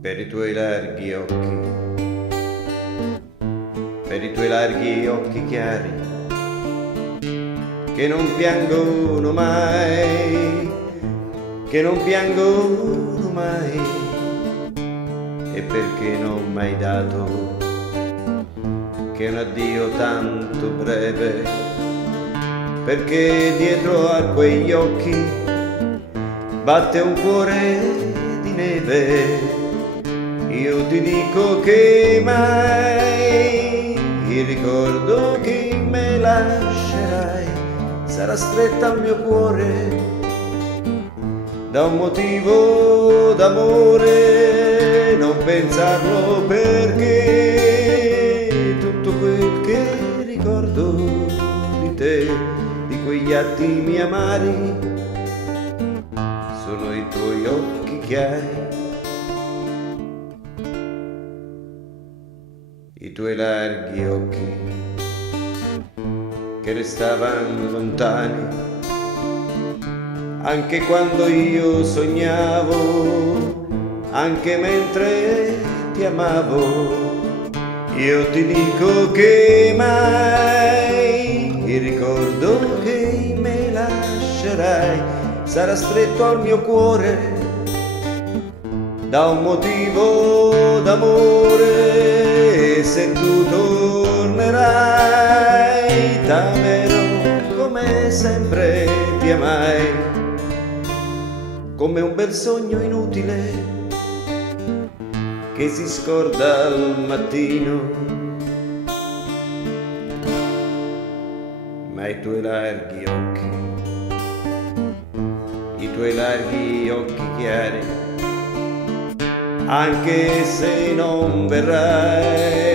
per i tuoi larghi occhi, per i tuoi larghi occhi chiari, che non piangono mai, che non piangono mai, e perché non m'hai mai dato che un addio tanto breve, perché dietro a quegli occhi batte un cuore di neve. Io ti dico che mai il ricordo che me lascerai sarà stretta al mio cuore da un motivo d'amore. Non pensarlo, perché tutto quel che ricordo di te, di quegli attimi amari, sono i tuoi occhi chiari, i tuoi larghi occhi che restavano lontani anche quando io sognavo, anche mentre ti amavo. Io ti dico che mai il ricordo che me lascerai sarà stretto al mio cuore da un motivo d'amore. E se tu tornerai t'amerò come sempre ti amai, come un bel sogno inutile che si scorda al mattino. Ma i tuoi larghi occhi, i tuoi larghi occhi chiari, anche se non verrai,